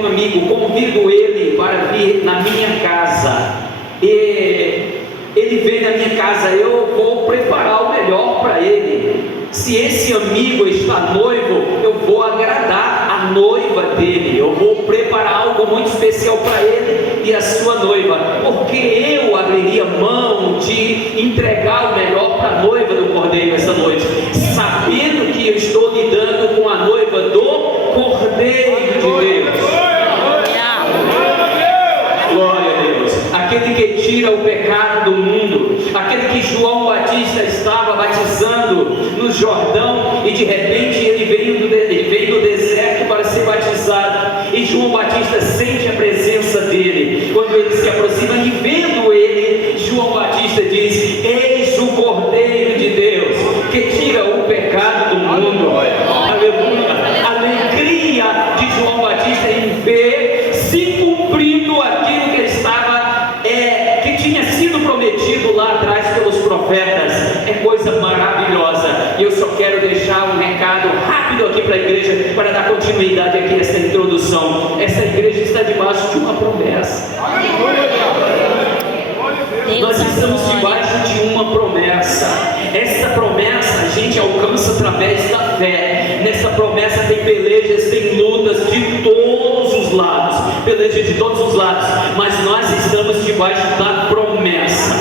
um amigo, convido ele para vir na minha casa, e ele vem na minha casa, eu vou preparar o melhor para ele. Se esse amigo está noivo, eu vou agradar a noiva dele, eu vou preparar algo muito especial para ele e a sua noiva, porque eu abriria mão de entregar o melhor para a noiva do Cordeiro essa noite, sabendo que eu estou lidando com a noiva do Cordeiro de Deus. Glória a Deus. Aquele que tira o pecado do mundo, aquele que João Batista estava batizando no Jordão, e de repente ele veio do deserto para ser batizado, e João Batista sente a presença dele. Quando ele se aproxima e vendo ele, João Batista diz: eis o Cordeiro de Deus, que tira o pecado do mundo. Aleluia. A alegria de João Batista em ver se cumprindo aquilo que que tinha sido prometido lá atrás pelos profetas, é coisa maravilhosa. E eu só quero deixar um recado rápido aqui para a igreja, para dar continuidade aqui a essa introdução. Essa igreja está debaixo de uma promessa. Nós estamos debaixo de uma promessa. Essa promessa a gente alcança através da fé. Nessa promessa tem pelejas, tem lutas de todos os lados, peleja de todos os lados, mas nós estamos debaixo da promessa,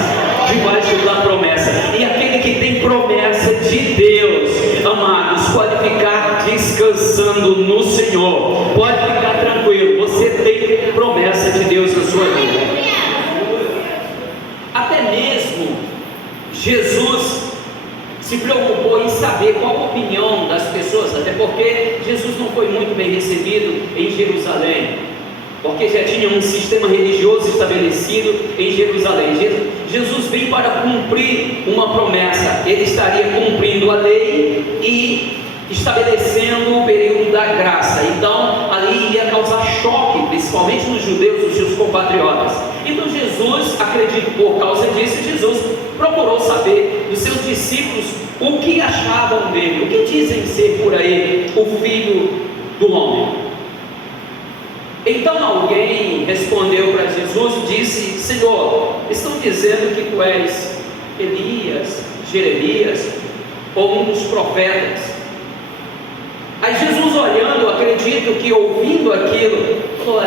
debaixo da promessa. E aquele que tem promessa de Deus, amados, pode ficar descansando no Senhor, pode ficar tranquilo, você tem promessa de Deus na sua vida. Até mesmo Jesus se preocupou em saber qual a opinião das pessoas, até porque Jesus não foi muito bem recebido em Jerusalém, porque já tinha um sistema religioso estabelecido em Jerusalém. Jesus veio para cumprir uma promessa, ele estaria cumprindo a lei e estabelecendo o período da graça. Então ali ia causar choque, principalmente nos judeus, os seus compatriotas. Então Jesus, acredito por causa disso, Jesus procurou saber dos seus discípulos o que achavam dele, o que dizem ser por aí o Filho do Homem. Então alguém respondeu para Jesus, disse: Senhor, estão dizendo que tu és Elias, Jeremias ou um dos profetas. Aí Jesus, olhando, acredito que ouvindo aquilo, falou: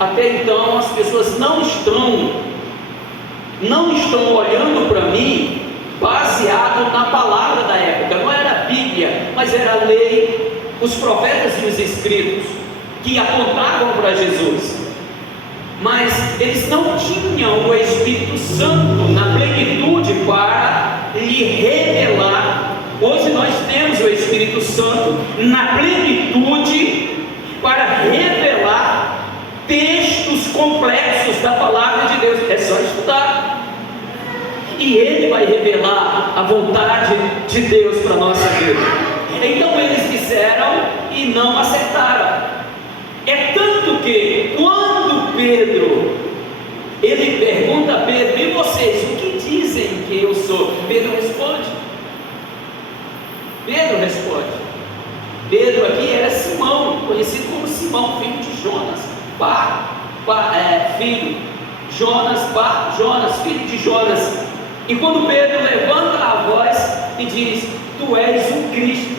até então as pessoas não estão olhando para mim baseado na palavra da época. Não era a Bíblia, mas era a lei, os profetas e os escritos que apontavam para Jesus. Mas eles não tinham o Espírito Santo na plenitude para lhe revelar. Hoje nós temos o Espírito Santo na plenitude para revelar textos complexos da palavra de Deus. É só estudar e Ele vai revelar a vontade de Deus para a nossa vida. Então eles disseram e não acertaram. É tanto que quando Pedro, ele pergunta a Pedro: e vocês, o que dizem que eu sou? Pedro responde. Pedro aqui era Simão, conhecido como Simão, filho de Jonas, Jonas, filho de Jonas. E quando Pedro levanta a voz e diz: tu és o Cristo,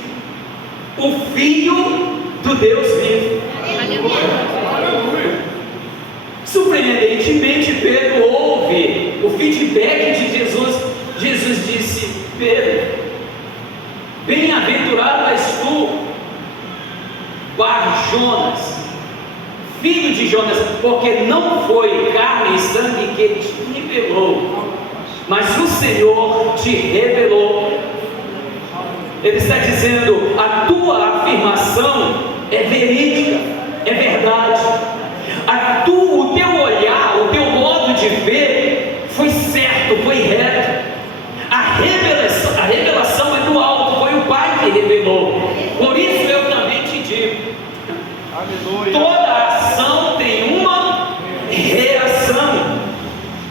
o Filho do Deus vivo. Surpreendentemente, Pedro ouve o feedback de Jesus. Jesus disse: Pedro, bem-aventurado és tu, Bar Jonas, filho de Jonas, porque não foi carne e sangue que te revelou, mas o Senhor te revelou. Ele está dizendo: a tua afirmação é verídica, é verdade. O teu olhar, o teu modo de ver foi certo, foi reto. A revelação é do alto, foi o Pai que revelou. Por isso eu também te digo: aleluia. Toda ação tem uma reação.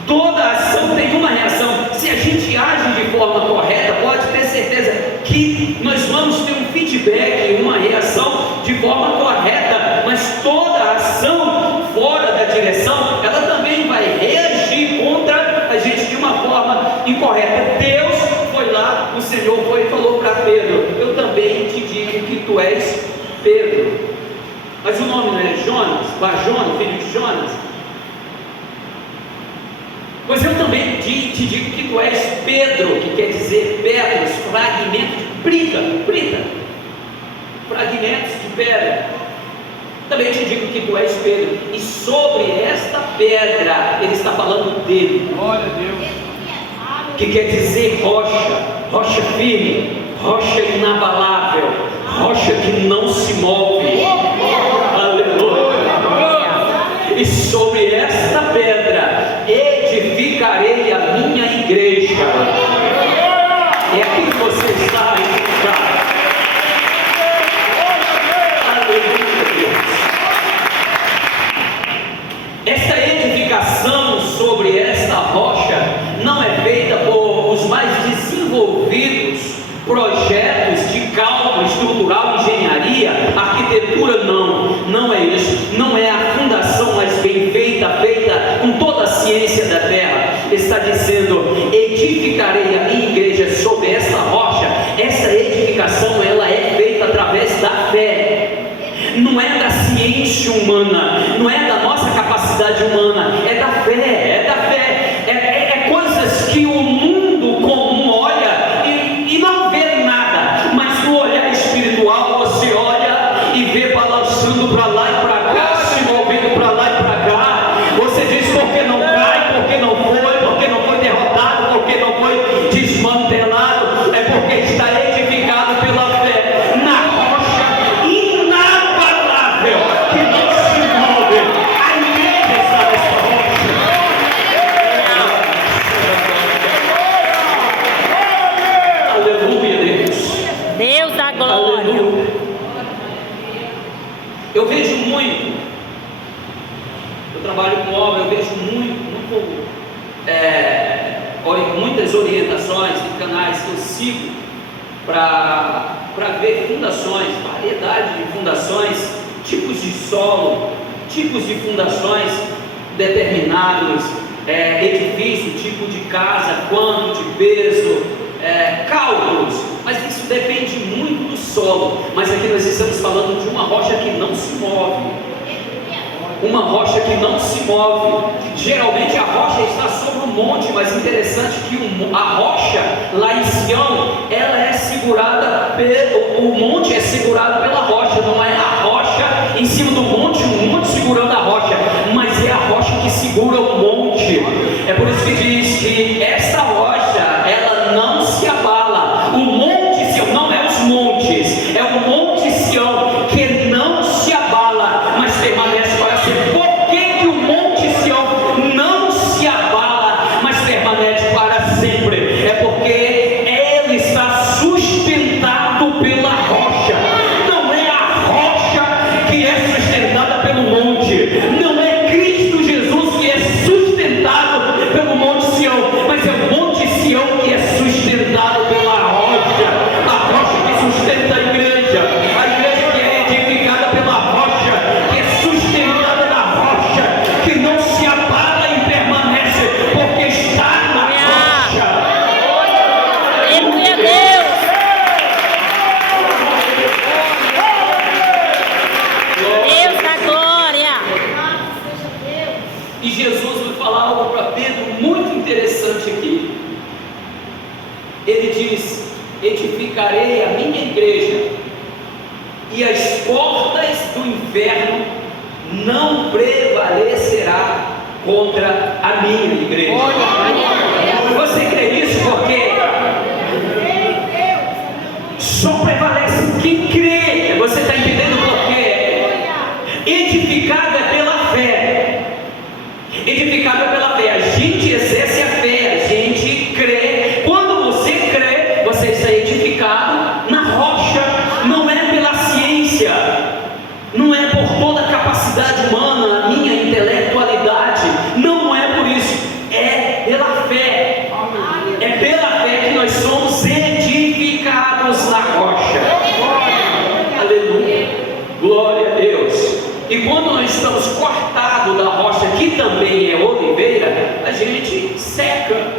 Toda ação tem uma reação. Se a gente age de forma correta, pode ter certeza que nós vamos ter um feedback, uma reação de forma correta, mas toda ação fora da direção, ela também vai reagir contra a gente de uma forma incorreta. Deus foi lá, o Senhor foi e falou para Pedro: eu também te digo que tu és Pedro. Mas o nome não é Jonas, Bar-Jonas, filho de Jonas? Pois eu também te digo que tu és Pedro, que quer dizer pedras, fragmentos de brita, fragmentos de pedra. Também te digo que tu és Pedro, e sobre esta pedra, ele está falando dele. Glória a Deus. Que quer dizer rocha firme, rocha inabalável, rocha que não se move. Aleluia. E sobre esta pedra edificarei a minha igreja. É aqui que você está edificado. Aleluia, Deus. Esta edificação sobre esta rocha não é feita por os mais desenvolvidos projetos de cálculo estrutural, engenharia, arquitetura, não é isso. Não é a fundação mais bem feita com toda a ciência da terra. Está dizendo: edificarei a minha igreja sobre esta rocha. Essa edificação, ela é feita através da fé. Não é da ciência humana, não é da nossa capacidade humana, é da fé, é coisas que o mundo comum olha e não vê nada, mas no olhar espiritual você olha e vê balançando para lá e para cá, se movendo para lá e para cá. Você diz: porque não cai, porque não foi derrotado, porque não foi desmantelado, é porque está edificado pela fé na rocha inabalável, que não se move. A igreja está nessa rocha. Aleluia, Deus. Deus da glória. Aleluia. Eu vejo muito, eu trabalho com obra, eu vejo muitas orientações de canais que eu sigo para ver fundações, variedade de fundações, tipos de solo, tipos de fundações determinados, edifício, tipo de casa, quanto de peso, cálculos, mas isso depende muito do solo. Mas aqui nós estamos falando de uma rocha que não se move. Uma rocha que não se move. Geralmente a rocha está sobre um monte, mas interessante que a rocha lá em Sião, ela é segurada o monte é segurado pela rocha. Não é a rocha em cima do monte, o monte segurando a rocha, mas é a rocha que segura o monte. É por isso que diz que esta rocha, ela não se abala. O monte Sião não é os montes, é o monte Sião que não se abala, mas permanece para sempre. Por que o monte Sião não se abala, mas permanece para sempre? É porque ele está sustentado pela rocha. Não é a rocha que é sustentada pelo monte, não é Cristo Jesus que é sustentado pelo monte Sião, mas é o monte Sião que é sustentado pela rocha, a rocha que sustenta a igreja que é edificada pela rocha, que é sustentada na rocha, que não se abala e permanece, porque está na rocha. Aleluia, Deus. Deus da glória. E Jesus vai falar algo para Pedro muito interessante aqui. Ele diz: edificarei a minha igreja, e as portas do inferno não prevalecerá contra a minha igreja. Você crê nisso? Porque só prevalece quem crê. Você está entendendo por quê? Edificado é pela fé. Edificado é pela fé. A gente exerce a fé, a gente crê. Quando você crê, você está edificado na rocha. Não é pela ciência, não é por toda a capacidade humana, a minha intelectualidade. Não é por isso, é pela fé. É pela fé que nós somos edificados na rocha. Glória a Deus. E quando nós estamos cortados da rocha, que também é oliveira, a gente seca.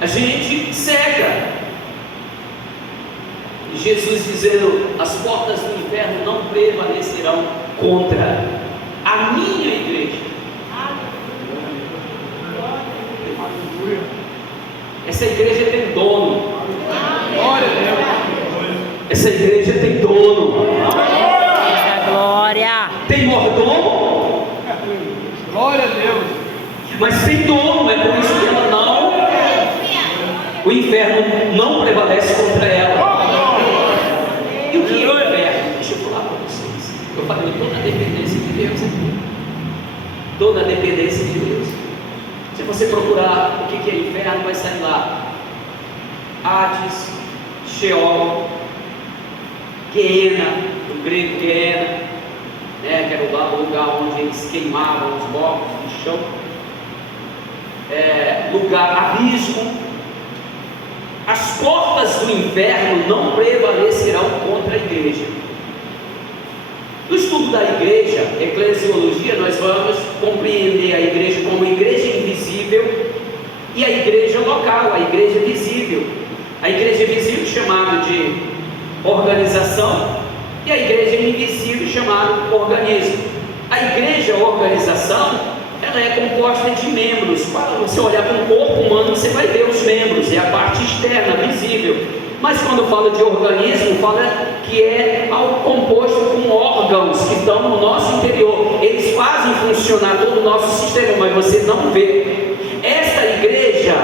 A gente seca. E Jesus dizendo: as portas do inferno não prevalecerão contra a minha igreja. Essa igreja tem dono. Glória a Deus. Essa igreja tem dono. Glória. Tem mordomo. Glória a Deus. Mas tem dono. É por isso que ela não. O inferno não prevalece contra ela. E o que é o inferno? Deixa eu falar para vocês. Eu falei toda a dependência de Deus aqui. Toda a dependência de Deus. Se você procurar o que é inferno, vai sair lá: Hades, Sheol, Geena, do grego Geena, né, que era o lugar onde eles queimavam os mortos no chão, lugar, abismo. As portas do inferno não prevalecerão contra a igreja. No estudo da igreja, eclesiologia, nós vamos compreender a igreja como igreja invisível e a igreja local, a igreja visível. A igreja visível chamada de organização e a igreja invisível chamada de organismo. A igreja organização, ela é composta de membros. Quando você olhar para um corpo humano, você vai ver os membros, é a parte externa, visível. Mas quando fala de organismo, fala que é algo composto com órgãos que estão no nosso interior. Eles fazem funcionar todo o nosso sistema, mas você não vê. Esta igreja,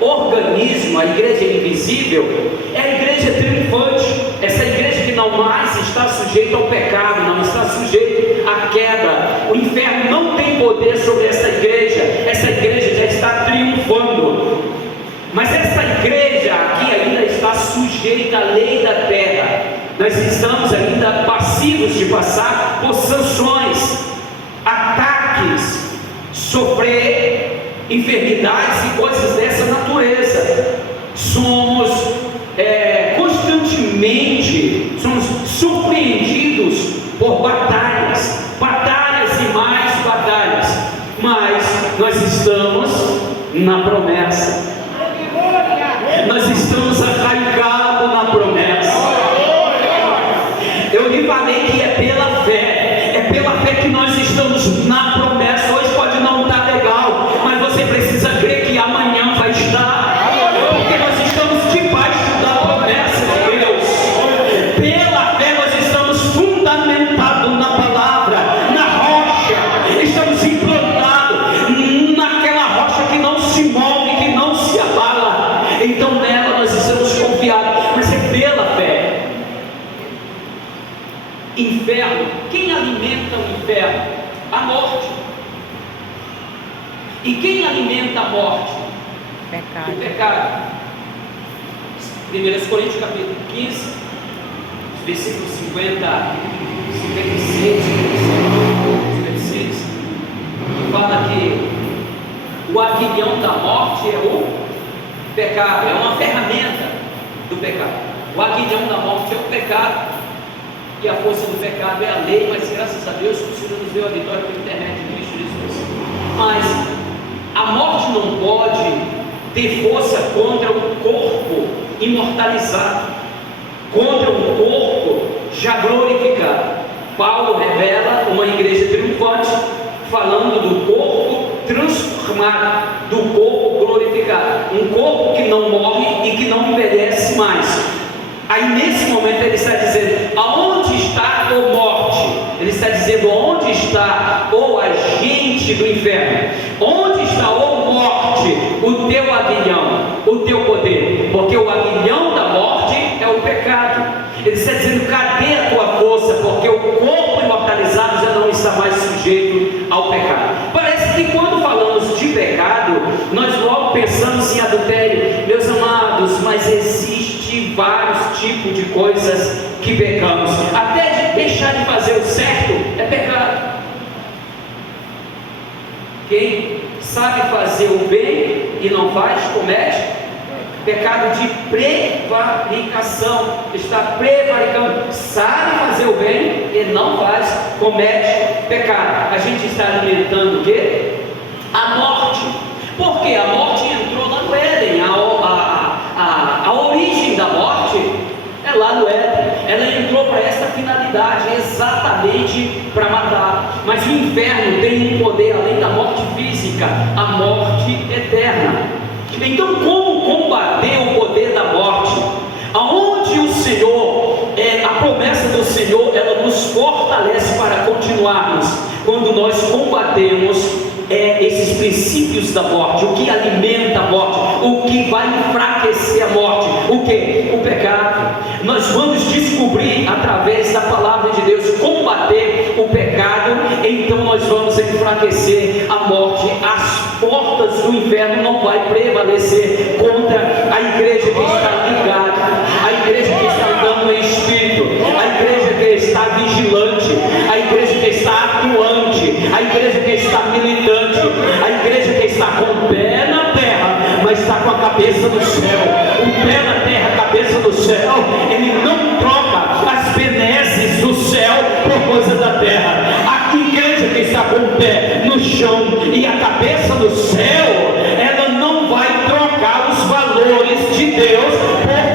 organismo, a igreja invisível, é a igreja triunfante. Essa igreja que não mais está sujeita ao pecado, não está sujeita à queda. O inferno não tem poder sobre essa igreja. Essa igreja já está triunfando. Mas essa igreja aqui ainda está sujeita à lei da terra. Nós estamos ainda passivos de passar por sanções, ataques, sofrer enfermidades e coisas dessa natureza. Somos constantemente surpreendidos por batalhas e mais batalhas. Mas nós estamos na promessa. Nós estamos arraigados na promessa. Eu lhe falei que é pela fé que nós estamos na promessa. Hoje pode não estar legal, mas você precisa crer que amanhã vai estar, porque nós estamos debaixo da promessa de Deus. Pela fé nós estamos fundamentados na palavra, na rocha, estamos implantados naquela rocha que não se move, que não se abala. Então nela nós estamos confiados, mas é pela fé. Inferno, quem alimenta o inferno? A morte. E quem alimenta a morte? Pecado. O pecado. 1 Coríntios capítulo 15, versículos 50, 56, 56, fala que o aguilhão da morte é o pecado, é uma ferramenta do pecado. O aguilhão da morte é o pecado, e a força do pecado é a lei, mas graças a Deus o Senhor nos deu a vitória pela internet de Cristo Jesus. Mas a morte não pode ter força contra o corpo imortalizado, contra o corpo já glorificado. Paulo revela uma igreja triunfante, falando do corpo transformado, do corpo glorificado, um corpo que não morre e que não envelhece mais. Aí nesse momento ele está dizendo: aonde está, ó morte? Ele está dizendo: onde está, ó agente do inferno? Onde está, ó morte, o teu aguilhão, o teu poder? Porque o aguilhão da morte é o pecado. Ele está dizendo: cadê a tua força? Porque o corpo imortalizado já não está mais sujeito ao pecado. Parece que quando falamos de pecado, nós logo pensamos em adultério. Meus amados, mas existe vários tipos de coisas que pecamos. Até de deixar de fazer o certo é pecado. Quem sabe fazer o bem e não faz, comete pecado de prevaricação. Está prevaricando, sabe fazer o bem, ele não comete pecado. A gente está alimentando o quê? A morte. Porque a morte entrou lá no Éden. A origem da morte é lá no Éden. Ela entrou para essa finalidade, exatamente para matar. Mas o inferno tem um poder além da morte física, a morte eterna. Então, como combater o poder da morte? Aonde o Senhor, a promessa do Senhor, ela nos fortalece para continuarmos. Quando nós combatemos esses princípios da morte, o que alimenta a morte, o que vai enfraquecer a morte, o que? O pecado. Nós vamos descobrir através da palavra de Deus, combater o pecado, então nós vamos enfraquecer a morte. As portas do inferno não vai prevalecer contra a igreja que está ligada, a igreja que está andando em espírito, a igreja que está vigilante, a igreja que está atuante, a igreja que está militante, a igreja que está com o pé na terra, mas está com a cabeça no céu. O pé na terra, a cabeça no céu. Ele não troca as benesses do céu por coisa da terra. A igreja que está com o pé no chão e a cabeça no céu, ela não vai trocar os valores de Deus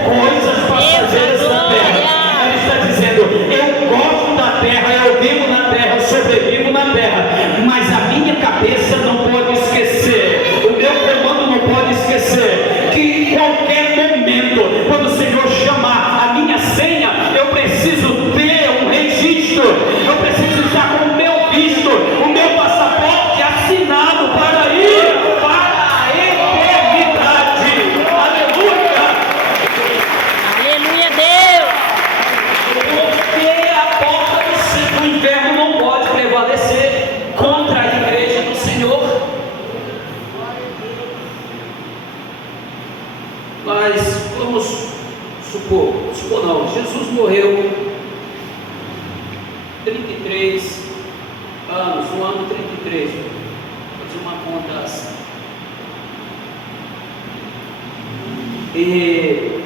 por coisas passageiras da terra. Ela está dizendo: eu gosto da terra, eu vivo na terra, eu sobrevivo na terra, mas a minha cabeça não pode esquecer, o meu comando não pode esquecer que em qualquer momento, quando o Senhor chamar a minha senha, eu preciso ter um registro, eu preciso estar com o meu visto, o meu passaporte assinado para ir para a eternidade. Aleluia! Aleluia, Deus. Porque a porta do inferno não pode prevalecer contra a igreja do Senhor. Mas vamos supor não, Jesus morreu 33 anos, no ano 33, vou fazer uma conta assim. E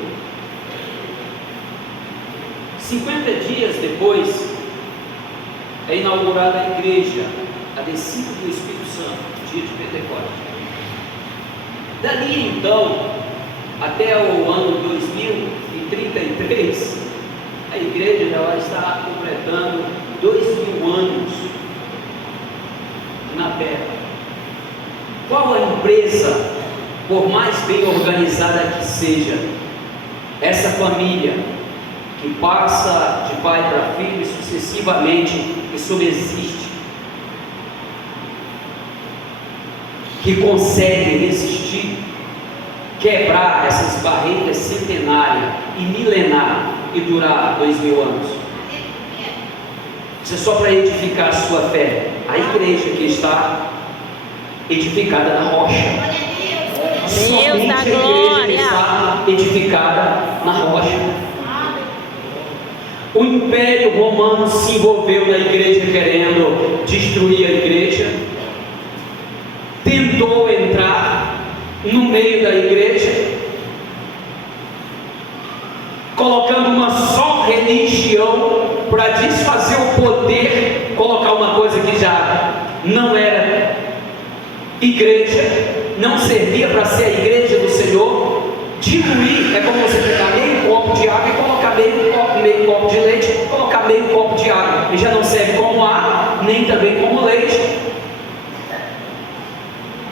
50 dias depois é inaugurada a igreja, a descida do Espírito Santo, dia de Pentecostes. Dali então, até o ano 2033, a igreja já vai estar completando 2000 anos na terra. Qual a empresa, por mais bem organizada que seja, essa família que passa de pai para filho sucessivamente, que subsiste, que consegue resistir, quebrar essas barreiras centenárias e milenar e durar 2000 anos? Isso é só para edificar a sua fé. A igreja que está edificada na rocha. Deus da a igreja glória. que está edificada na rocha. O Império Romano se envolveu na igreja querendo destruir a igreja, tentou entrar no meio da igreja, colocando uma só religião para desfazer o poder, colocar uma coisa que já não era igreja, não servia para ser a igreja do Senhor, diluir. É como você pegar meio copo de água e colocar meio copo de leite, colocar meio copo de água, e já não serve como água, nem também como leite.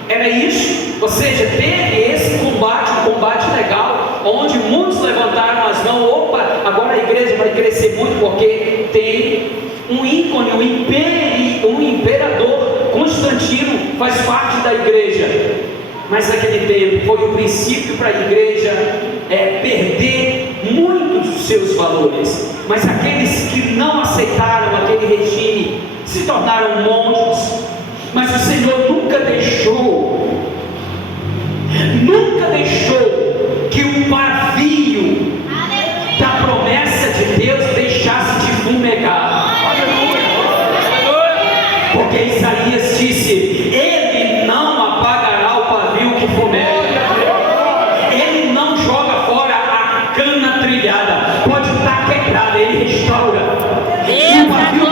Era isso, ou seja, teve esse combate, um combate legal, onde muitos levantaram as mãos. Opa, agora a igreja vai crescer muito, porque tem um ícone, um imperador, Constantino, faz parte da igreja. Mas naquele tempo foi o princípio para a igreja perder muitos dos seus valores. Mas aqueles que não aceitaram aquele regime se tornaram montes. Mas o Senhor nunca deixou que o pavio da promessa de Deus deixasse de fumegar. Porque Isaías disse: Ele não apagará o pavio que fumega, Ele não joga fora a cana trilhada, pode estar quebrada, Ele restaura. E o pavio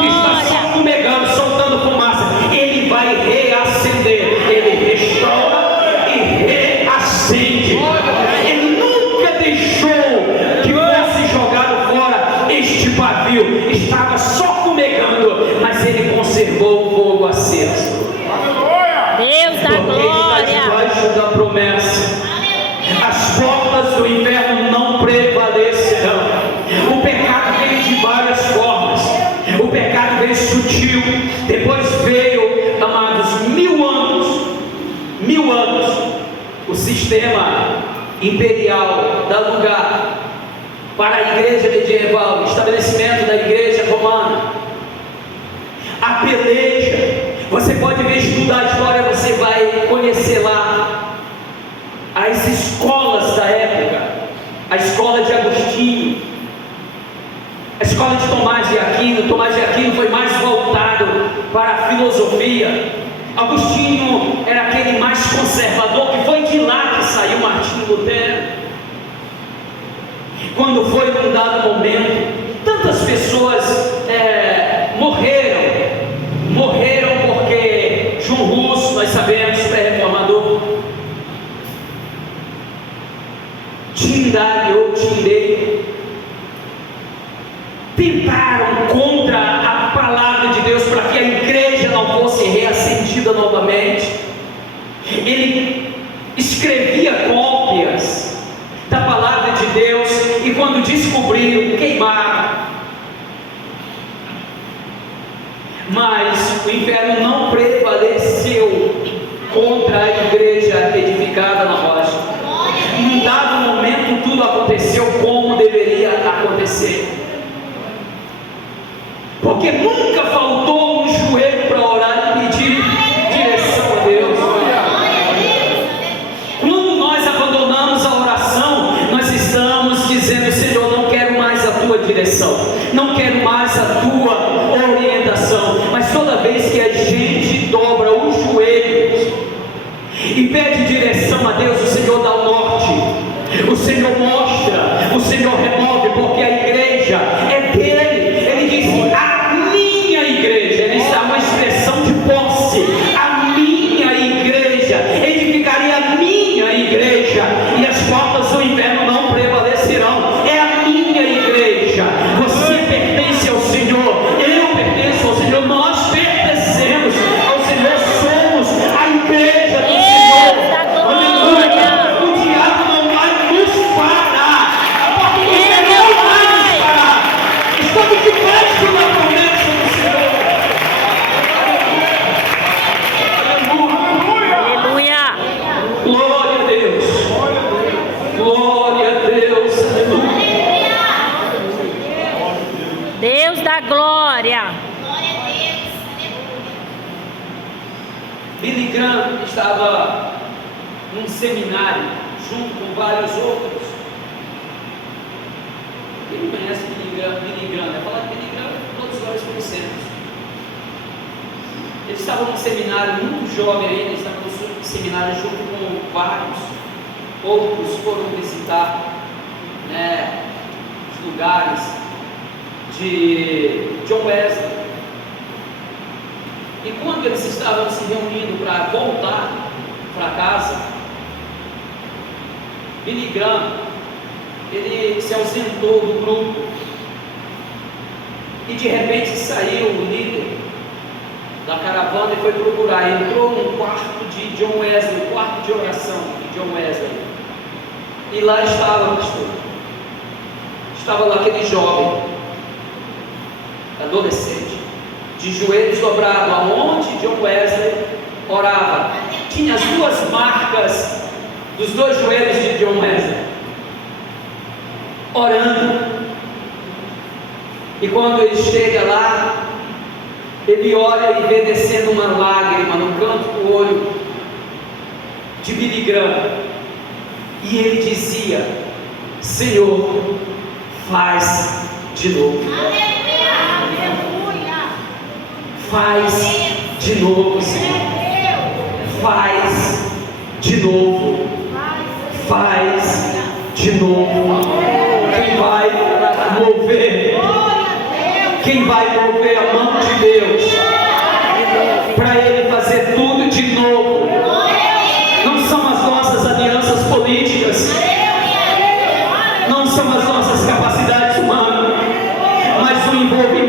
estava só fumegando, mas ele conservou o fogo aceso. Deus da Porque está glória. debaixo da promessa. As portas do inferno não prevalecerão. O pecado veio de várias formas. O pecado veio sutil. Depois veio, amados, 1000 anos. 1000 anos. O sistema imperial dá lugar para a igreja medieval, o estabelecimento da igreja romana. A peleja. Você pode ver, estudar a história, você vai conhecer lá as escolas da época, a escola de Agostinho, a escola de Tomás de Aquino. Tomás de Aquino foi mais voltado para a filosofia. Agostinho era aquele mais conservador, que foi de lá que saiu Martinho Lutero. Quando foi num dado momento, tantas pessoas morreram porque João Russo, nós sabemos, pré-reformador, Tyndale ou Tyndale, tentaram contra a palavra de Deus para que a igreja não fosse reacendida novamente. Ele escrevia cópias da palavra de Deus e quando descobriram, queimaram. Mas o inferno não prevaleceu contra a igreja edificada na rocha. Num dado momento tudo aconteceu como deveria acontecer, porque nunca faltou um joelho para orar e pedir direção a Deus. Quando nós abandonamos a oração, nós estamos dizendo: Senhor, não quero mais a tua direção, não quero mais a tua orientação. Mas toda vez que a gente dobra os joelhos e pede direção a Deus, o Senhor dá o norte, o Senhor mostra, o Senhor remove, porque a igreja é dele. Ele diz: a minha igreja. Ele está uma expressão de posse. A minha igreja, edificarei a minha igreja, e as portas do inferno não prevalecerão. É a minha igreja. Você pertence ao Senhor, eu pertenço ao Senhor, nós pertencemos ao Senhor, somos a igreja do Senhor. Aleluia. O diabo não vai nos parar, porque ele não vai nos parar. Estamos debaixo da promessa do Senhor. Aleluia. Aleluia. Glória a Deus. Glória a Deus. Aleluia. Deus da glória. Billy Graham estava num seminário junto com vários outros. Quem conhece Billy Graham? Billy Graham, vai falar de Billy Graham, todos nós conhecemos. Ele estava num seminário muito jovem ainda, ele estava num seminário junto com vários outros, foram visitar os lugares de John Wesley. E quando eles estavam se reunindo para voltar para casa, Billy Graham, ele se ausentou do grupo e de repente saiu o líder da caravana e foi procurar. Entrou no quarto de John Wesley, o quarto de oração de John Wesley, e lá estava, pastor, estava lá aquele jovem, adolescente, de joelhos dobrados, aonde John Wesley orava. Tinha as duas marcas dos dois joelhos de John Wesley, orando. E quando ele chega lá, ele olha e vê descendo uma lágrima no canto do olho de Billy Graham, e ele dizia: Senhor, faz de novo. Faz de novo, Senhor. Faz de novo. Faz de novo. Quem vai mover? Quem vai mover a mão de Deus para Ele fazer tudo de novo? Não são as nossas alianças políticas, não são as nossas capacidades humanas, mas o envolvimento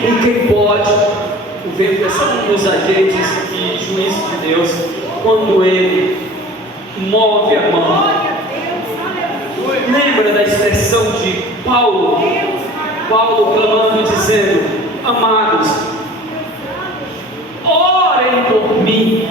E quem pode, o vento é só um dos agentes e juízo de Deus, quando Ele move a mão. Lembra da expressão de Paulo? Paulo clamando, dizendo: amados, orem por mim,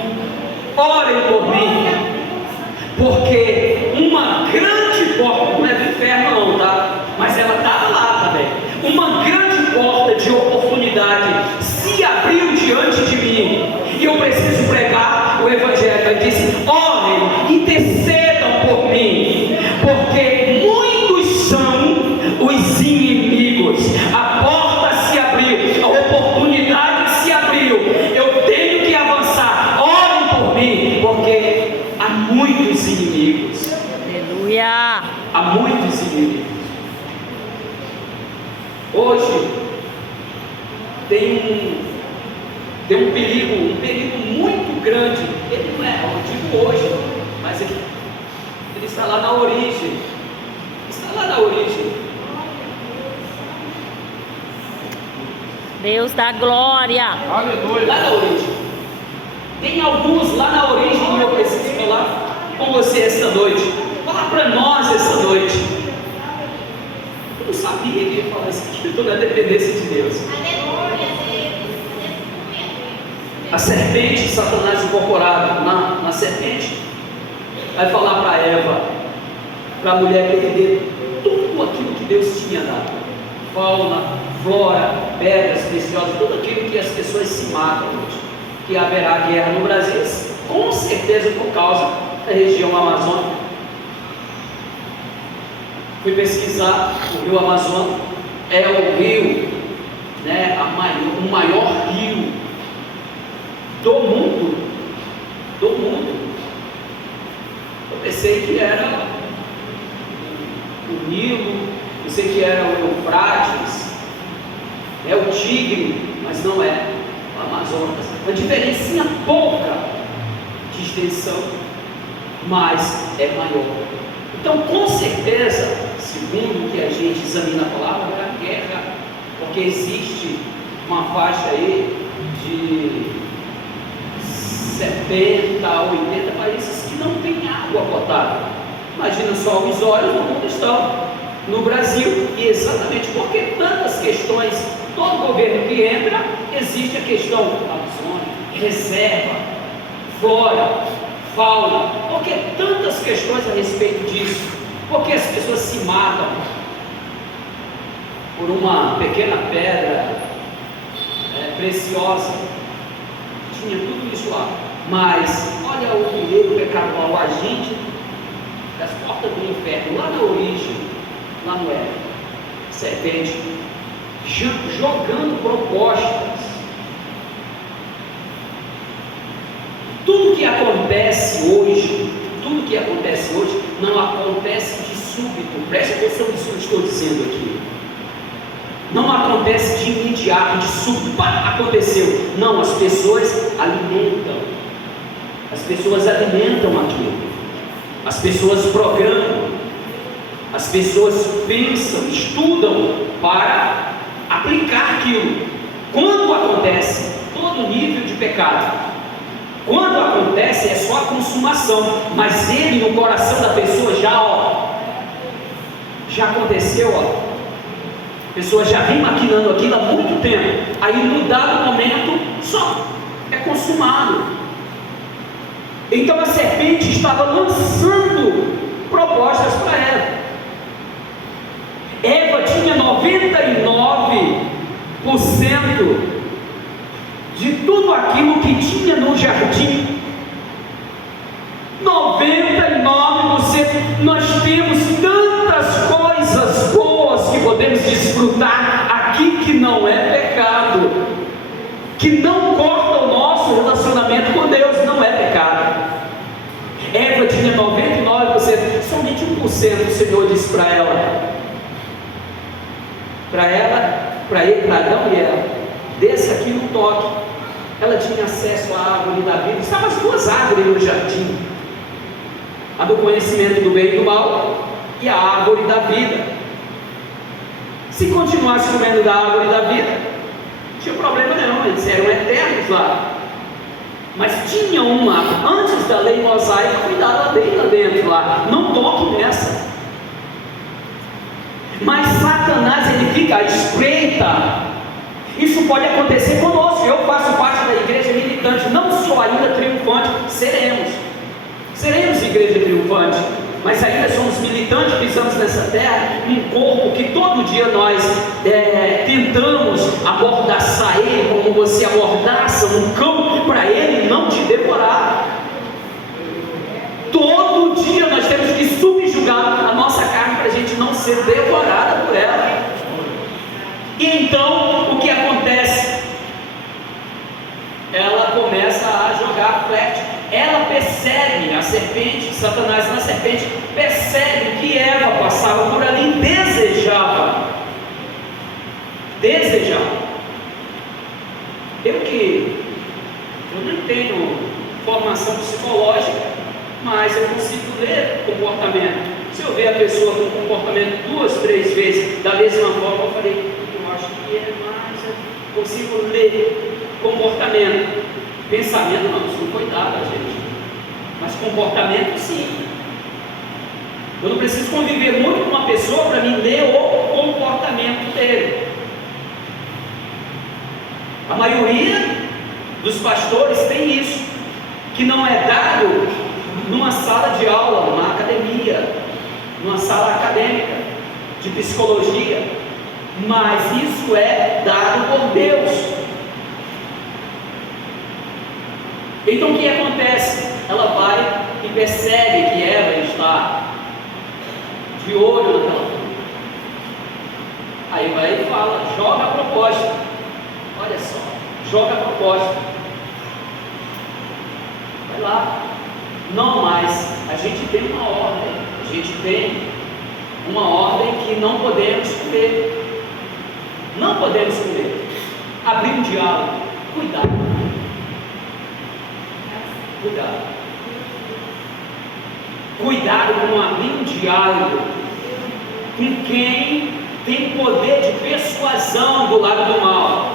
porque uma grande porta, não é do inferno não, tá? Mas ela estava lá também. Uma grande porta de oportunidade se abriu diante de mim, e eu preciso pregar o Evangelho. Ele disse: orem, intercedam por mim, porque muitos são os inimigos. A porta se abriu, a oportunidade se abriu, eu tenho que avançar. Orem por mim, porque há muitos inimigos. Aleluia. Há muitos inimigos. Hoje tem um perigo muito grande. Ele não é, eu digo hoje, mas ele está lá na origem. Está lá na origem. Deus da glória. Aleluia. Lá na origem. Tem alguns lá na origem, e eu preciso falar com você esta noite. Fala para nós esta noite. Eu não sabia que ia falar isso aqui. Eu estou na dependência de Deus. A serpente, Satanás incorporado na serpente, vai falar para Eva, para a mulher perder tudo aquilo que Deus tinha dado: fauna, flora, pedras preciosas, tudo aquilo que as pessoas se matam hoje. Que haverá guerra no Brasil, com certeza por causa da região amazônica. Fui pesquisar, o rio Amazonas é o rio, né, o maior rio do mundo. Eu pensei que era o Nilo, pensei que era o Eufrates, é o Tigre, mas não é o Amazonas. Uma diferencinha pouca de extensão, mas é maior. Então, com certeza, segundo o que a gente examina a palavra, é a guerra, porque existe uma faixa aí de 70 a 80 países que não têm água potável. Imagina só, os olhos do mundo estão no Brasil, e exatamente porque tantas questões, todo governo que entra, existe a questão Amazônia, reserva, flora, fauna, porque tantas questões a respeito disso, porque as pessoas se matam por uma pequena pedra preciosa. Tinha tudo isso lá, mas olha o primeiro pecado, o agente das portas do inferno, lá na origem, lá no Éden, serpente, jogando propostas. Tudo que acontece hoje não acontece de súbito. Preste atenção nisso que eu estou dizendo aqui. Não acontece de imediato, de súbito, pá, aconteceu. Não, as pessoas alimentam. As pessoas alimentam aquilo. As pessoas programam. As pessoas pensam, estudam para aplicar aquilo. Quando acontece todo nível de pecado, quando acontece é só a consumação, mas ele no coração da pessoa já aconteceu, a pessoa já vem maquinando aquilo há muito tempo, aí no dado momento só é consumado. Então a serpente estava lançando propostas para ela. Eva tinha 99% de tudo aquilo que tinha no jardim. 99%. Nós temos tantas coisas boas que podemos desfrutar aqui que não é pecado, que não corta o nosso relacionamento com Deus, não é pecado. Eva tinha 99%, somente 1% o Senhor disse para Adão e ela: desça aqui no toque. Ela tinha acesso à árvore da vida. Estavam as duas árvores no jardim: a do conhecimento do bem e do mal e a árvore da vida. Se continuasse comendo da árvore da vida, tinha problema nenhum, eles eram eternos lá. Mas tinha uma, antes da lei mosaica, cuidado bem lá dentro, lá. Não toque nessa. Mas Satanás, ele fica à espreita. Isso pode acontecer conosco. Eu faço parte da igreja militante, não sou ainda triunfante, seremos igreja triunfante, mas ainda somos militantes, pisamos nessa terra, um corpo que todo dia nós tentamos amordaçar ele, como você amordaça um cão, para ele não te devorar. Todo dia nós temos que subjugar a nossa carne, para a gente não ser devorada por ela. E então, o que acontece? Ela começa a jogar flerte. Ela percebe a serpente, Satanás na serpente, percebe que Eva passava por ali e desejava. Eu não tenho formação psicológica, mas eu consigo ler comportamento. Se eu ver a pessoa com comportamento 2, 3 vezes da mesma forma, eu falei, eu acho que é mais, eu consigo ler comportamento. Pensamento não, isso não foi dado a gente, mas comportamento sim. Eu não preciso conviver muito com uma pessoa para me ler o comportamento dele. A maioria dos pastores tem isso, que não é dado numa sala de aula, numa academia, numa sala acadêmica de psicologia, mas isso é dado por Deus. Então o que acontece? Ela vai e percebe que Eva está de olho naquela fruta. Aí vai e fala, joga a proposta. Olha só, joga a proposta. Vai lá. Não mais, a gente tem uma ordem. A gente tem uma ordem que não podemos comer. Não podemos comer. Abrir um diálogo. Cuidado. Cuidado com abrir um diálogo com quem tem poder de persuasão do lado do mal.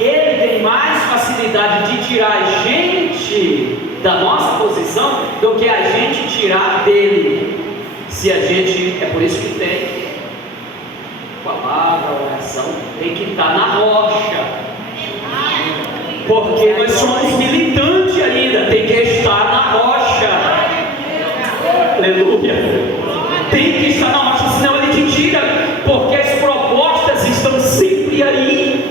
Ele tem mais facilidade de tirar a gente da nossa posição do que a gente tirar dele. Se a gente, é por isso que tem palavra, oração, tem que estar na rocha. Porque nós somos militantes ainda, tem que estar na rocha. Aleluia. Tem que estar na rocha, senão ele te tira, porque as propostas estão sempre aí.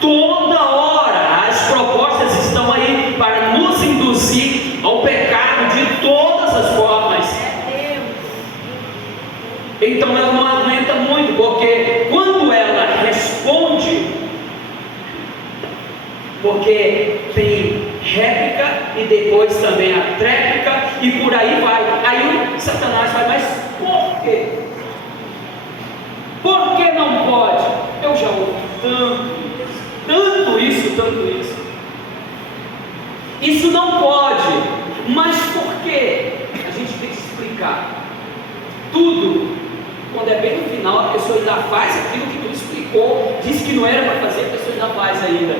Toda hora as propostas estão aí para nos induzir ao pecado de todas as formas. Então ela não aguenta muito, porque quando ela responde, porque tem réplica e depois também a tréplica e por aí vai. Aí o Satanás vai, mas por quê? Por que não pode? Eu já ouvi tanto isso. Isso não pode, mas por quê? A gente tem que explicar tudo. Quando é bem no final, a pessoa ainda faz aquilo que tu explicou, disse que não era para fazer, a pessoa ainda faz ainda.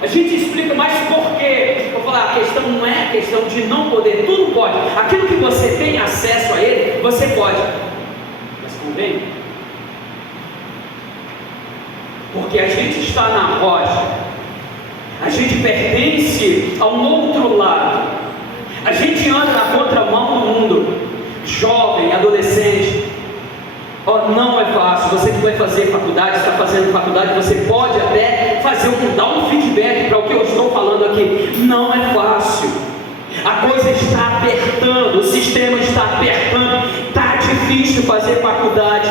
A gente explica, mas por quê? Eu vou falar, a questão não é questão de não poder, tudo pode. Aquilo que você tem acesso a ele, você pode. Mas convém? Porque a gente está na rocha, a gente pertence a um outro lado, a gente anda na contramão do mundo, jovem, adolescente. Não é fácil. Você que vai fazer faculdade, está fazendo faculdade, você pode até dar um feedback para o que eu estou falando aqui. Não é fácil. A coisa está apertando, o sistema está apertando. Está difícil fazer faculdade,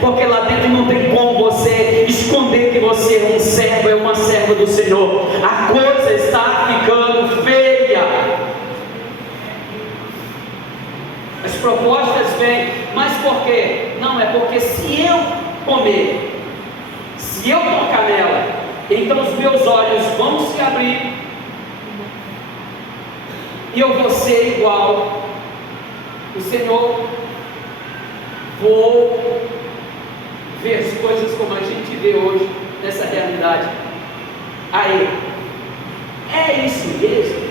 porque lá dentro não tem como você esconder que você é um servo, é uma serva do Senhor. A coisa está ficando feia. As propostas vêm, mas por quê? Não, é porque se eu comer, se eu tocar nela, então os meus olhos vão se abrir e eu vou ser igual o Senhor. Vou ver as coisas como a gente vê hoje. finalidade a Ele. É isso mesmo?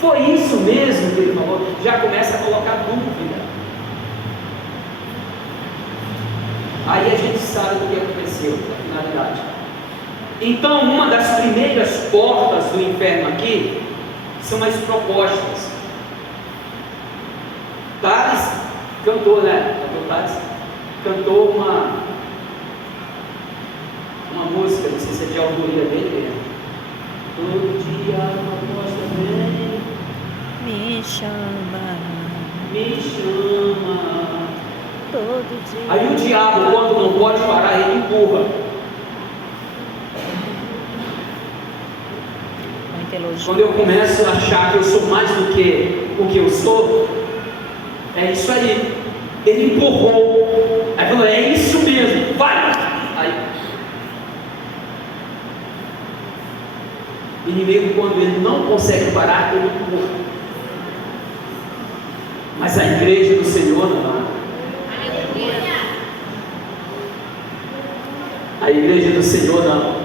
Foi isso mesmo que Ele falou? Já começa a colocar dúvida. Aí a gente sabe o que aconteceu, a finalidade. Então, uma das primeiras portas do inferno aqui são as propostas. Tales cantou, né? Cantou uma música, não sei se é de autoria dele mesmo. Todo dia a proposta vem, Me chama. Todo dia. Aí o diabo, quando não pode parar, ele empurra. Muita elogio. Quando eu começo a achar que eu sou mais do que o que eu sou, é isso aí. Ele empurrou. Aí falou, é isso mesmo, vai! Aí, o inimigo, quando ele não consegue parar, ele empurra. Mas a igreja do Senhor não. A igreja do Senhor não.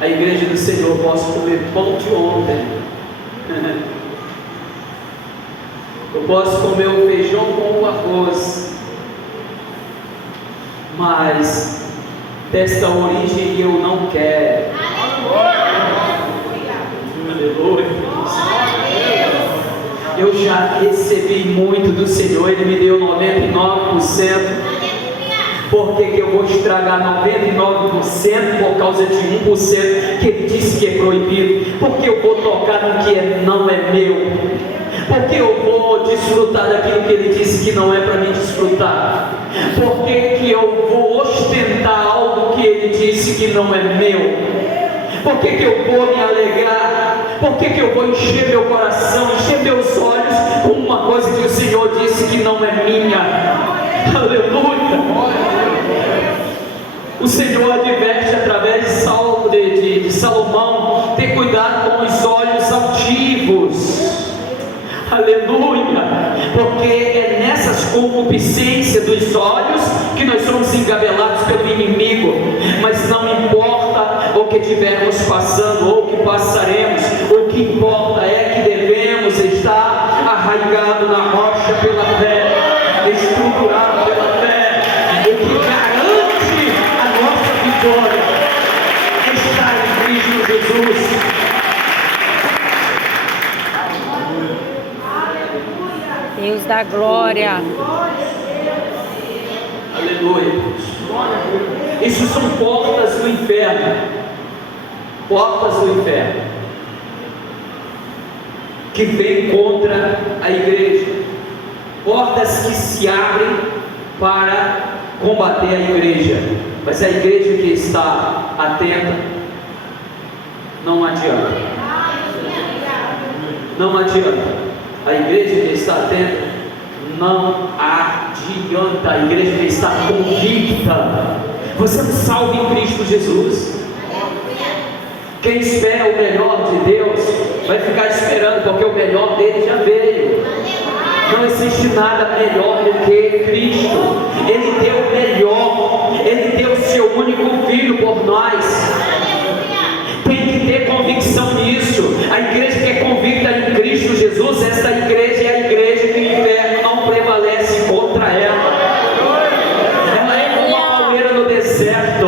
A igreja do Senhor, posso comer pão de ontem. Eu posso comer o feijão com o arroz. Mas desta origem eu não quero. Aleluia. Eu já recebi muito do Senhor. Ele me deu 99%. Por que eu vou estragar 99% por causa de 1% que ele disse que é proibido? Porque eu vou tocar no que não é meu? Porque eu vou desfrutar daquilo que ele disse que não é para mim desfrutar? Por que eu vou ostentar algo que ele disse que não é meu? Por que eu vou me alegrar? Por que eu vou encher meu coração, encher meus olhos com uma coisa que o Senhor disse que não é minha? Aleluia! O Senhor adverte através de Salomão: ter cuidado com os olhos altivos. Aleluia! Porque é nessas concupiscências dos olhos que nós somos engabelados pelo inimigo. Mas não importa o que estivermos passando ou o que passaremos, o que importa é que devemos estar arraigados na rocha pela fé, estruturados pela fé. O que garante a nossa vitória é estar em Cristo Jesus. Deus da glória. Aleluia. Isso são portas do inferno. Portas do inferno que vêm contra a igreja. Portas que se abrem para combater a igreja. Mas a igreja que está atenta, não adianta. Não adianta. A igreja que está atenta, não adianta. A igreja que está convicta. Você é salvo em Cristo Jesus. Quem espera o melhor de Deus vai ficar esperando, porque o melhor dele já veio. Não existe nada melhor do que Cristo. Ele deu o melhor. Ele deu o seu único filho por nós. Tem que ter convicção nisso. A igreja que é convicta em Cristo Jesus, esta igreja é a igreja que o inferno não prevalece contra ela. Ela é como uma palmeira no deserto.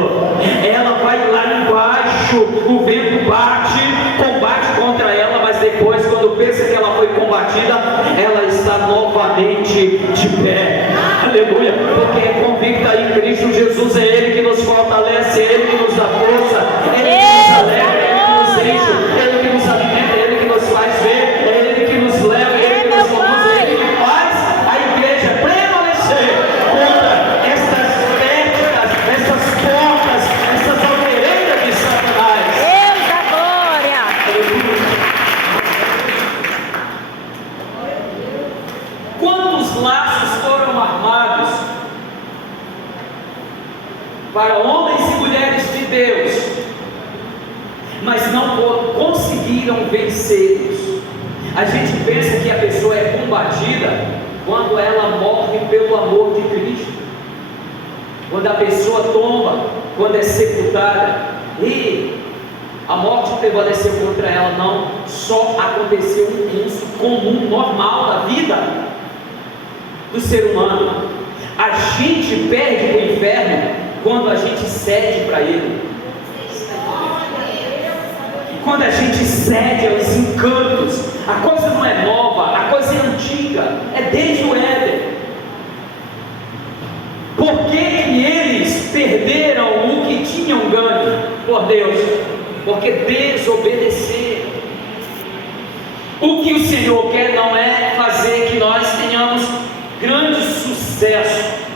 Ela vai lá embaixo, o vento bate, combate contra ela, mas depois, quando pensa que ela foi combatida, ela está novamente de pé. Aleluia, porque é convicta em Cristo Jesus. É Ele que nos fortalece, é Ele que nos dá força, é Ele que nos alegra, é Ele que nos enche, é Ele que nos alimenta, é Ele que nos faz ver, é Ele que nos leva, é Ele que nos conduz, é Ele que faz a igreja prevalecer contra estas técnicas, essas portas, essas algereiras de Satanás. Deus da glória. Quantos laços foram armados para homens e mulheres de Deus, mas não conseguiram vencê-los? A gente pensa que a pessoa é combatida quando ela morre pelo amor de Cristo, quando a pessoa toma quando é sepultada e a morte prevaleceu contra ela, não, só aconteceu um curso comum, normal da vida do ser humano. A gente perde o inferno quando a gente cede para ele, quando a gente cede aos encantos. A coisa não é nova, a coisa é antiga, é desde o Éden. Por que eles perderam o que tinham ganho por Deus? Porque desobedeceram. O que o Senhor quer não é fazer que nós tenhamos grande sucesso.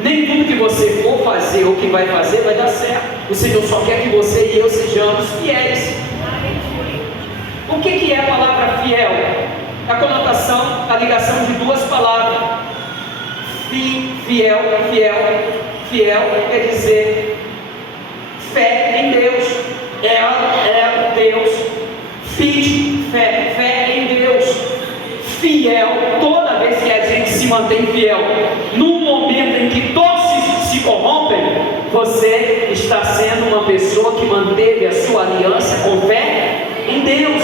Nem tudo que você for fazer ou que vai fazer vai dar certo. O Senhor só quer que você e eu sejamos fiéis. O que é a palavra fiel? A conotação, a ligação de duas palavras. Fiel quer dizer fé em Deus. Ela é Deus. Fé em Deus. Fiel, toda vez que a gente se mantém fiel, no momento em que todos se corrompem, você está sendo uma pessoa que manteve a sua aliança com fé em Deus.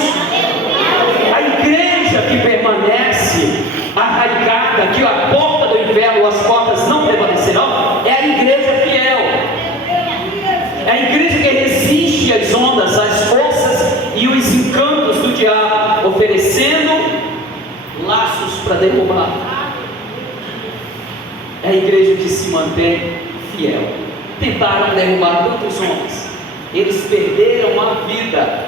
A igreja que permanece arraigada, que a porta do inferno, as portas não prevalecerão, é a igreja fiel. É a igreja que resiste às ondas, às forças e os encantos do diabo, oferecendo laços para derrubar. É a igreja que se mantém fiel. Tentaram derrubar tantos homens, eles perderam a vida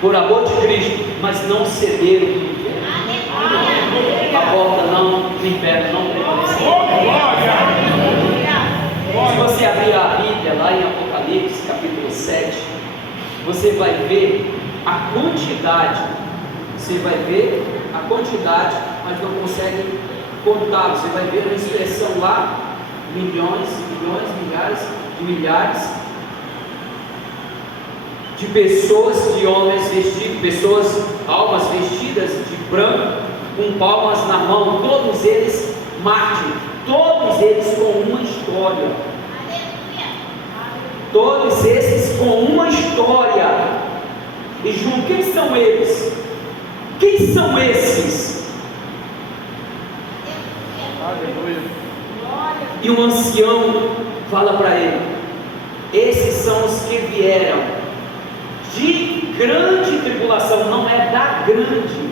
por amor de Cristo, mas não cederam no inferno. A porta não, o inferno não prevaleceu. Se você abrir a Bíblia lá em Apocalipse capítulo 7, você vai ver a quantidade. Você vai ver a quantidade, mas não consegue contar. Você vai ver uma expressão lá, milhões, milhares de pessoas, de homens vestidos, almas vestidas de branco, com palmas na mão, todos eles mártires, todos eles com uma história. Todos esses com uma história. E junto, quem são eles? Quem são esses? Aleluia. E o ancião fala para ele: esses são os que vieram de grande tribulação. Não é da grande,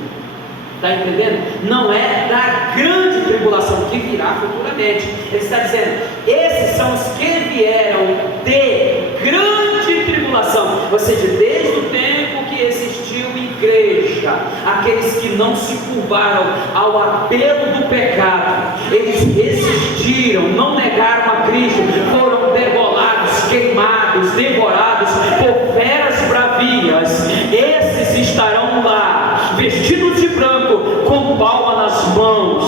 está entendendo? Não é da grande tribulação que virá futuramente. Ele está dizendo: esses são os que vieram de grande tribulação. Ou seja, desde o tempo que existiu igreja, aqueles que não se curvaram ao apelo do pecado, eles resistiram, não negaram a Cristo, foram degolados, queimados, devorados por feras bravias. Esses estarão lá, vestidos de branco, com palma nas mãos,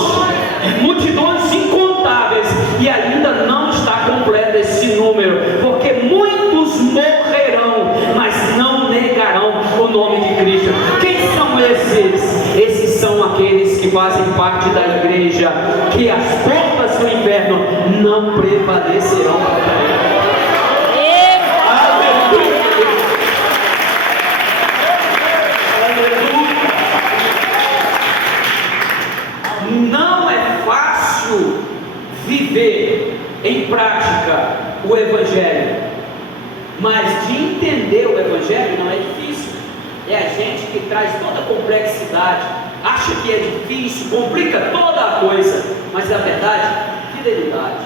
multidões incontáveis, e ainda não está completo esse número, porque muitos morrerão, mas não negarão o nome de Cristo. Quem são esses? Esses são aqueles que fazem parte da igreja, que as portas do inferno não prevalecerão contra ela. Não é fácil viver em prática o Evangelho, mas de entender o Evangelho não é difícil. É a gente que traz toda a complexidade, acha que é difícil, complica toda a coisa, mas na verdade, fidelidade.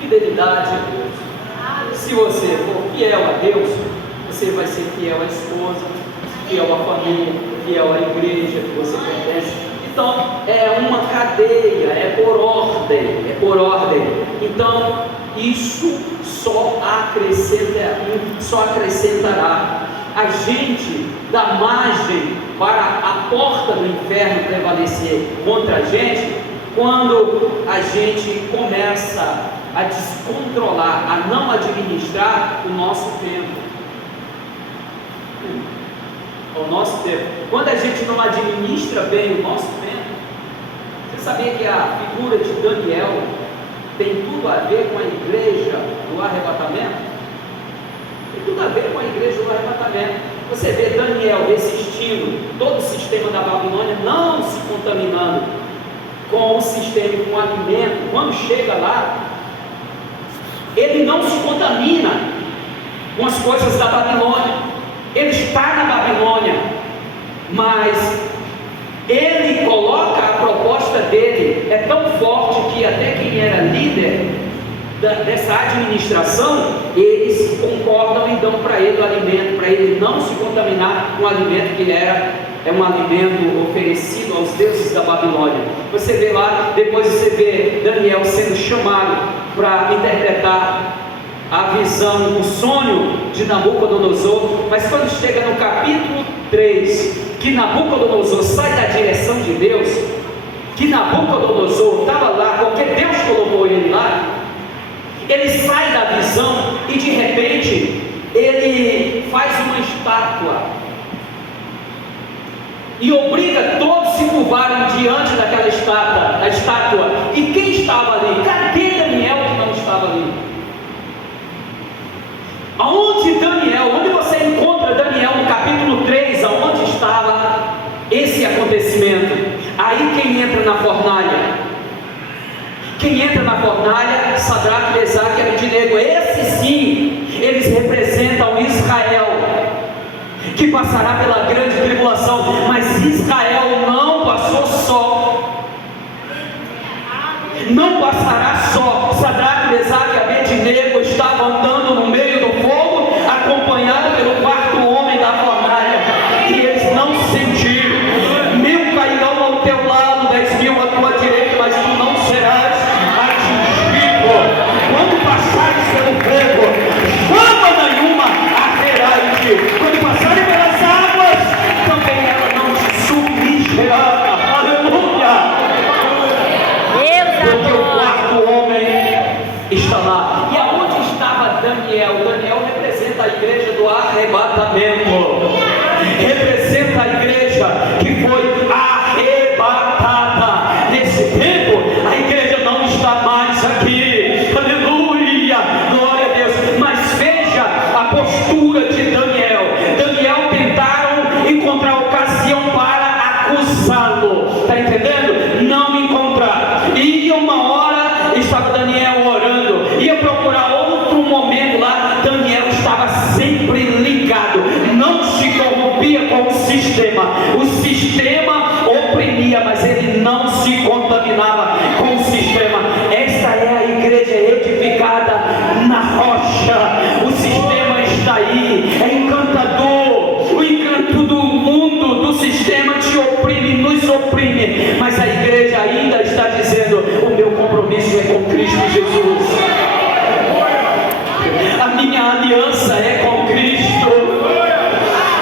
Fidelidade a Deus. Se você for fiel a Deus, você vai ser fiel à esposa, fiel à família, fiel à igreja que você pertence. Então é uma cadeia, é por ordem. Então isso só acrescentará. A gente dá margem para a porta do inferno prevalecer contra a gente quando a gente começa a descontrolar, a não administrar o nosso tempo. Quando a gente não administra bem o nosso tempo, você sabia que a figura de Daniel tem tudo a ver com a igreja do arrebatamento? Tem tudo a ver com a igreja do arrebatamento. Você vê Daniel resistindo todo o sistema da Babilônia, não se contaminando com o sistema, com o alimento. Quando chega lá, ele não se contamina com as coisas da Babilônia. Ele está na Babilônia, mas ele coloca a proposta dele, é tão forte que até quem era líder dessa administração, eles concordam e dão para ele o alimento, para ele não se contaminar com o alimento que é um alimento oferecido aos deuses da Babilônia. Você vê lá, depois você vê Daniel sendo chamado para interpretar a visão, o sonho de Nabucodonosor. Mas quando chega no capítulo 3, que Nabucodonosor sai da direção de Deus, que Nabucodonosor estava lá porque Deus colocou ele lá, ele sai da visão e de repente ele faz uma estátua e obriga todos a se curvarem diante daquela estátua. E quem estava ali? Cadê Daniel que não estava ali? Onde você encontra Daniel no capítulo 3, aonde estava esse acontecimento? Aí quem entra na fornalha? Sadraque, Mesaque e Abednego. Esses sim, eles representam Israel, que passará pela grande tribulação. Mas Israel não passou só, não passará só. Sadraque, Mesaque e Abednego estavam andando no meio do fogo, acompanhado pelo quarto homem da fornalha, e eles não se sentiram. 1000 cairão ao teu lado, 10.000 à tua direita, mas tu não serás atingido. Quando passares pelo fogo, chama nenhuma arderá em ti. Quando passarem pelas águas, também ela não te submergerá. Aleluia! Porque o quarto homem está lá. E aonde estava Daniel? Daniel representa a igreja do arrebatamento, representa a igreja que foi arrebatada. Nesse tempo, a igreja não está mais aqui. Aleluia, glória a Deus. Mas veja a postura de Daniel. Daniel tentaram encontrar ocasião para acusá-lo, está entendendo? Não encontrar. E uma hora estava Daniel orando, ia procurar outro momento lá. Daniel estava sempre ligado, não se corrompia com o sistema. O sistema oprimia, mas ele não se contaminava com o sistema. Esta é a igreja edificada na rocha. O sistema está aí, é encantador. O encanto do mundo, do sistema te oprime, nos oprime, mas a igreja ainda está dizendo: o meu compromisso é com Cristo Jesus, a minha aliança é com Cristo.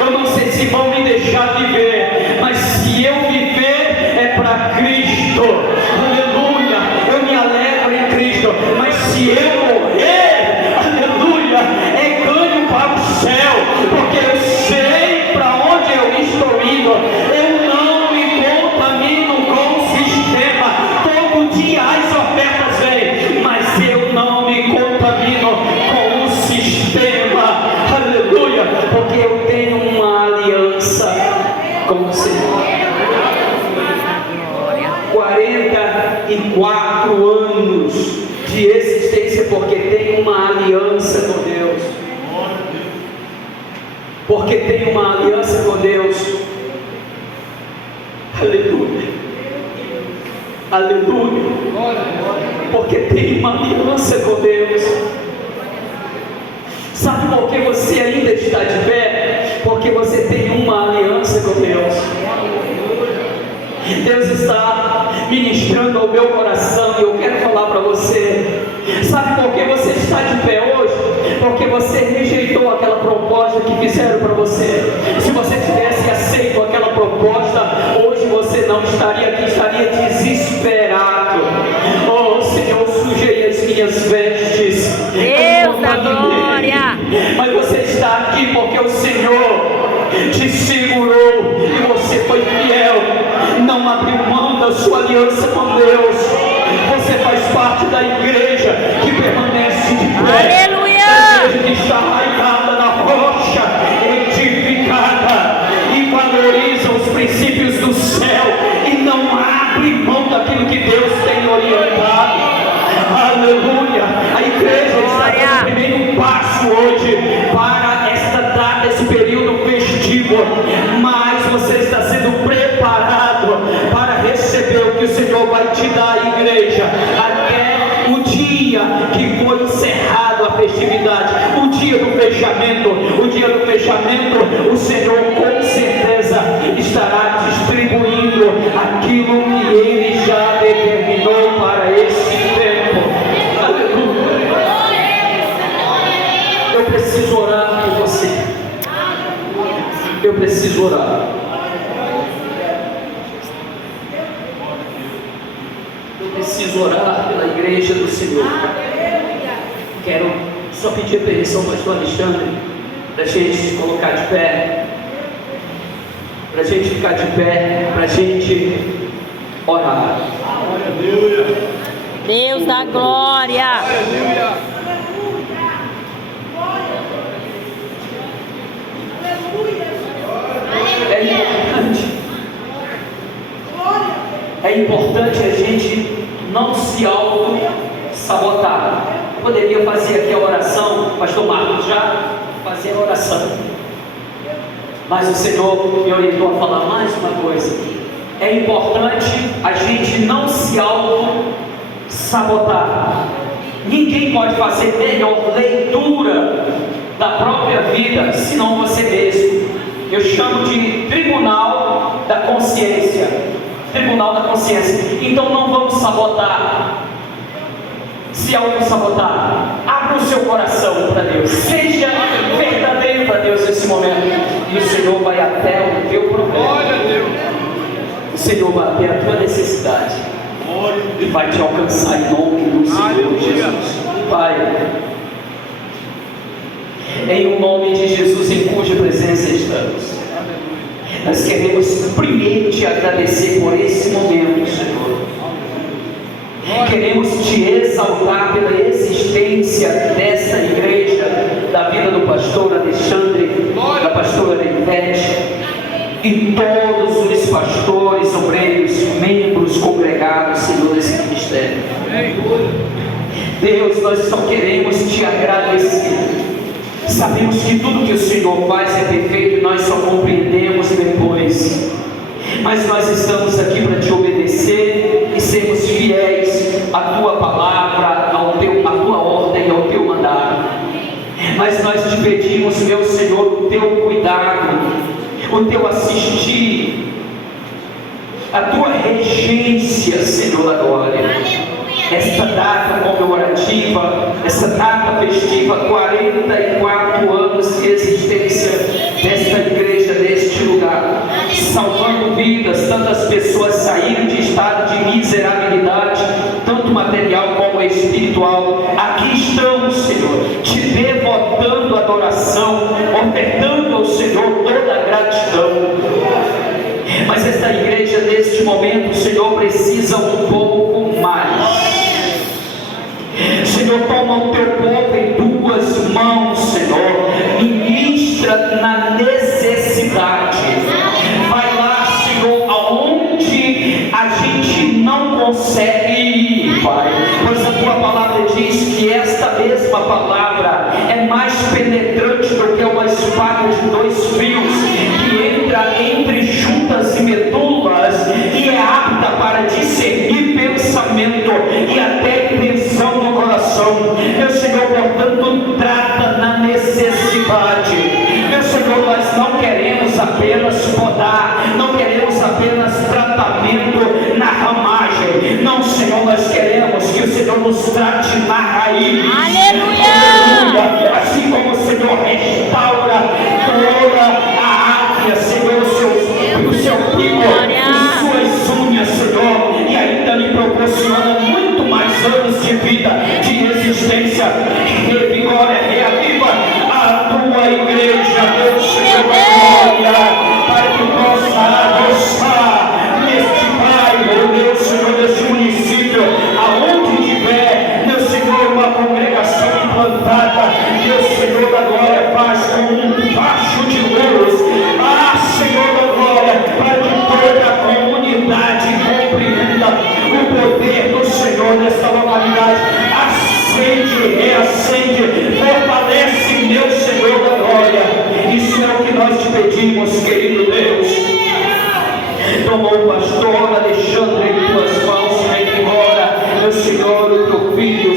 Eu não sei se vão me deixar viver, mas se eu viver é para Cristo. Aleluia, eu me alegro em Cristo. Mas se eu morrer, aleluia, é ganho para o céu, porque eu sei para onde eu estou indo. Eu não me contamino com o sistema. Todo dia as ofertas vêm, mas eu não me contamino com o sistema. Aleluia, porque eu tenho uma aliança com o Senhor. 44 anos de existência, porque tem uma aliança com Deus. Porque tem uma aliança com Deus. Aleluia, aleluia, porque tem uma aliança com Deus. Sabe por que você ainda está de pé? Porque você tem uma aliança com Deus. Deus está ministrando ao meu coração e eu quero falar para você. Sabe por que você está de pé hoje? Porque você rejeitou aquela proposta que fizeram para você. Se você tivesse aceito aquela proposta, hoje você não estaria aqui, estaria desesperado. Oh Senhor, sujei as minhas vestes. Deus da glória. Mas você está aqui porque o Senhor te segurou e você foi fiel, não abriu mão da sua aliança com Deus. Você faz parte da igreja. aleluia. A igreja está dando o primeiro passo hoje para esta data, esse período festivo, mas você está sendo preparado para receber o que o Senhor vai te dar, igreja, até o dia que foi encerrado a festividade, o dia do fechamento. O dia do fechamento, o Senhor com certeza estará distribuindo aquilo que Ele já determinou para esse tempo. Aleluia. Eu preciso orar por você. Eu preciso orar. Eu preciso orar pela igreja do Senhor. Quero só pedir a permissão ao pastor Alexandre para a gente se colocar de pé, para a gente ficar de pé, para a gente orar. Deus da glória. É importante a gente não se auto-sabotar. Eu poderia fazer aqui a oração, o pastor Marcos já fazia a oração, mas o Senhor me orientou a falar mais uma coisa. É importante a gente não se auto-sabotar. Ninguém pode fazer melhor leitura da própria vida senão você mesmo. Eu chamo de tribunal da consciência. Tribunal da consciência. Então não vamos sabotar, se auto-sabotar. Abra o seu coração para Deus, seja verdadeiro para Deus nesse momento, e o Senhor vai até o teu problema. O Senhor vai até a tua necessidade e vai te alcançar em nome do Senhor Jesus. Pai, em o nome de Jesus em cuja presença estamos, nós queremos primeiro te agradecer por esse momento, Senhor. Queremos te exaltar pela existência dessa igreja, da vida do pastor Alexandre, da pastora Ivete, e todos os pastores, obreiros, membros congregados, Senhor, desse ministério. Deus, nós só queremos te agradecer. Sabemos que tudo que o Senhor faz é perfeito e nós só compreendemos depois, mas nós estamos aqui para te obedecer e sermos fiéis à tua palavra, à tua ordem, ao teu mandado. Mas nós te pedimos, meu Senhor, o teu cuidado, o teu assistir, a tua regência, Senhor da glória. Esta data comemorativa, essa data festiva, 44 anos de existência desta igreja, deste lugar, salvando vidas. Tantas pessoas saíram de estado de miserabilidade, tanto material como espiritual. Aqui estamos, Senhor, te devotando adoração, ofertando ao Senhor toda a gratidão. Mas esta igreja neste momento, Senhor, precisa um pouco mais. Senhor, toma o teu povo em tuas mãos, Senhor, ministra na necessidade. Vai lá, Senhor, aonde a gente não consegue ir, Pai, pois a tua palavra diz que esta mesma palavra é mais penetrante do que uma espada de 2 fios, que entra entre juntas e medulas e é apta para discernir pensamento e até intenção do coração. Meu Senhor, portanto, trata na necessidade. Meu Senhor, nós não queremos apenas podar, não queremos apenas tratamento na ramagem. Não, Senhor, nós queremos que o Senhor nos trate na raiz. Aleluia! Assim como o Senhor restaura toda a árvore, Senhor, o seu pico, as suas unhas, Senhor, e ainda lhe proporciona muito mais anos de vida, de existência. Revigora, reaviva a tua igreja, Deus, Senhor, glória, para que possa avançar neste bairro, Deus, Senhor, neste município, aonde tiver, meu Senhor, uma congregação implantada, Deus, Senhor da glória, faz com um facho de luz, Senhor da glória, para que toda a comunidade compreenda o poder do Senhor nesta localidade. acende, reacende, fortalece, meu Senhor da glória. Isso é o que nós te pedimos, querido Deus. Toma o pastor Alexandre em tuas mãos, revigora, meu Senhor, o teu filho.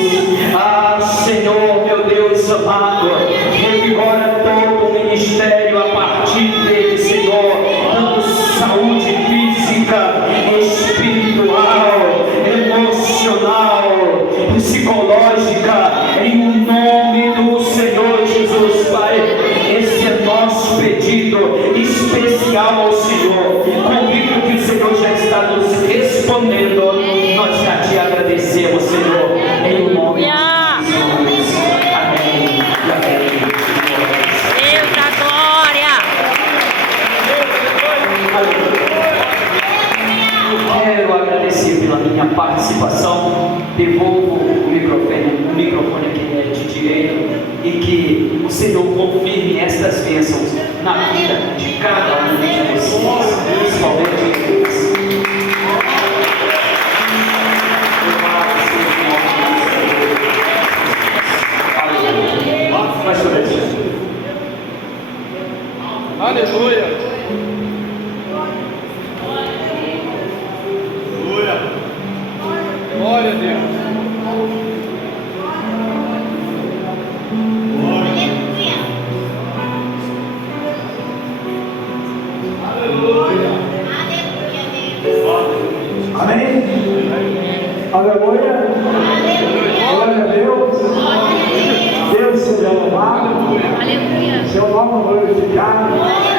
Senhor, meu Deus amado, revigora todo o ministério a partir dele, Senhor, dando saúde física, espiritual, emocional, psicológica, em o nome do Senhor Jesus, Pai. Esse é nosso pedido especial ao Senhor, convicto que o Senhor já está nos respondendo. Nós já te agradecemos, Senhor, em o nome de Jesus. Amém. Amém. Deus da glória. Quero agradecer pela minha participação. Devolvo o microfone a quem é de direito, e que o Senhor confirme estas bênçãos na vida de cada um de vocês, principalmente eles. Aleluia. Glória a Deus. Amém? Aleluia. Glória a Deus. Deus seja louvado. Seu nome glorificado.